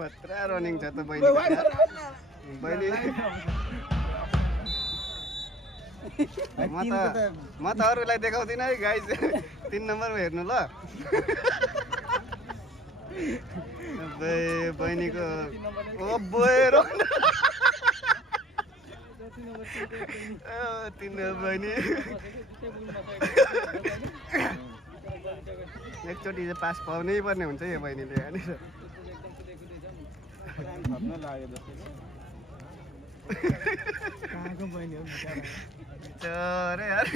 खतरा रनिङ छ त बहिनी म त अरूलाई देखाउँदिनँ है गाइस 3 नम्बरमा हेर्नु ल बहिनीको ओ बोएर 3 बहिनी एकचोटि चाहिँ पास पाउनै पर्ने हुन्छ यो बहिनीले यहाँनिर बिचारे यार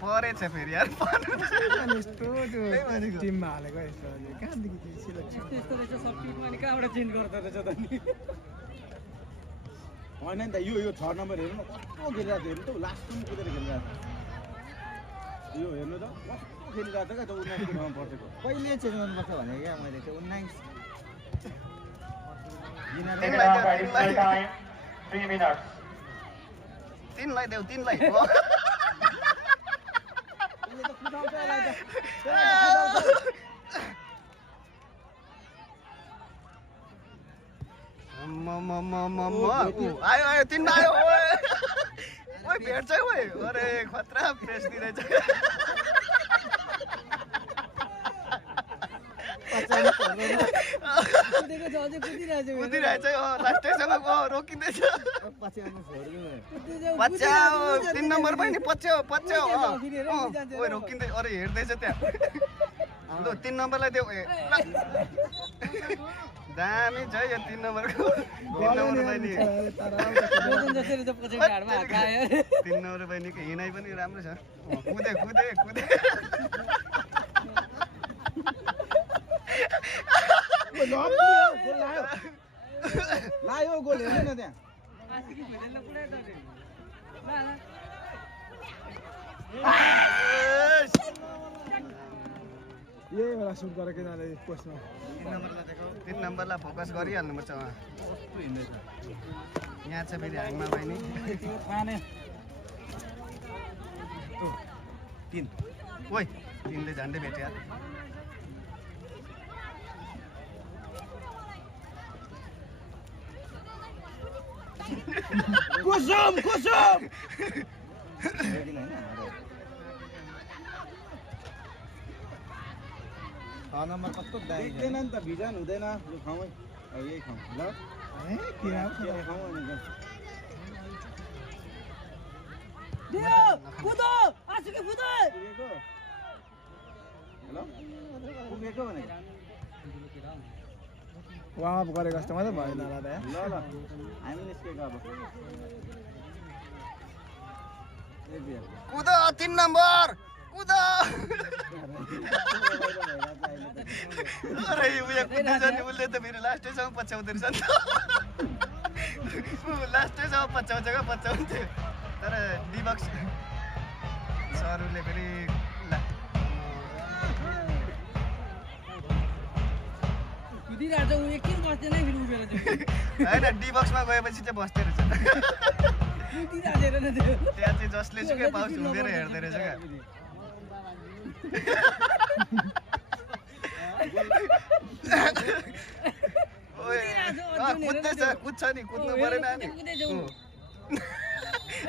परेछ फेरि यार टिममा हालेको यस्तो कहाँदेखि सिलेक्सन त्यस्तो रहेछ सब्स्टिट्युटमा नि कहाँबाट चेन्ज गर्दो रहेछ त नि होइन नि त यो 6 नम्बर हेर्नु न कस्तो खेलिरहेको हेर्नु त लास्टमा कुदेर खेलिरहेको यो हेर्नु त कस्तो खेलिरहेको क्या त 19 मा पर्छ कहिले चेन्ज गर्नुपर्छ भने क्या मैले त्यो 19 3 minutes. 3 लाई देऊ 3 लाई आयो आयो 3 मा आयो ओए भेट्छ ओए अरे खतरा प्रेस दिरहेछ कुदिरहेछ लास्टैसँग रोकिँदैछ पच्याउ 3 नम्बर पनि पच्याउ ओए रोकिँदै अरे हेर्दैछ त्यहाँ लु 3 नम्बरलाई देऊ दामी छ यो 3 नम्बरको 3 नम्बर बहिनी 3 नम्बर बहिनीको हिँडाइ पनि राम्रो छ कुदे कुदे कुदे लायो गोल हेर्नु न त्यहाँ यही बेला सुट गरेको यिनीहरूले पोस्टमा 3 नम्बरलाई फोकस गरिहाल्नुपर्छ उहाँ यहाँ छ फेरि हाङमा बहिनी 3 ओइ 3 ले झन्डै भेट्यो यार कुसुम कुसुम नम्बर कस्तो देख्दैन नि त भिजन हुँदैन लु खाऊ है अब यही खाऊ ल खाऊ अनि कुदो आसुके कुदो हेलो पुगेको भने वार्म अप गरेको जस्तो मात्रै भएन होला त ल ल हामी निस्केको अब कुद 3 नम्बर कुद अरे उयो कुद्दैछ नि उसले त फेरि लास्टैसम्म पछ्याउँदो रहेछ नि त लास्टैसम्म पछ्याउँछ क्या पछ्याउँथ्यो तर डिबक्स सरहरूले फेरि कुदिरहेछ ऊ एकछिन बस्दैन फेरि उभिएर होइन डिबक्समा गएपछि चाहिँ बस्दै रहेछ कुदिरहेछ न त्यो त्यहाँ चाहिँ जसले सुकै पाउँछ उभिएर हेर्दै रहेछ क्या कुद्दैछ कुद्छ नि कुद्नु परेन नि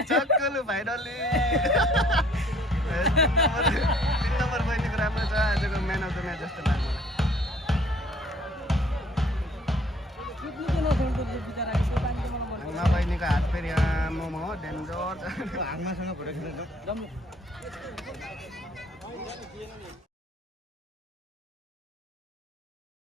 चक्कलु फाइनल्ली 3 नम्बर बहिनीको राम्रो छ आजको म्यान अफ द म्याच जस्तो लाग्छ हाङमा बहिनीको हात फेरि मोमो हो डेन्जर हाङमासँग फोटो खिच्नु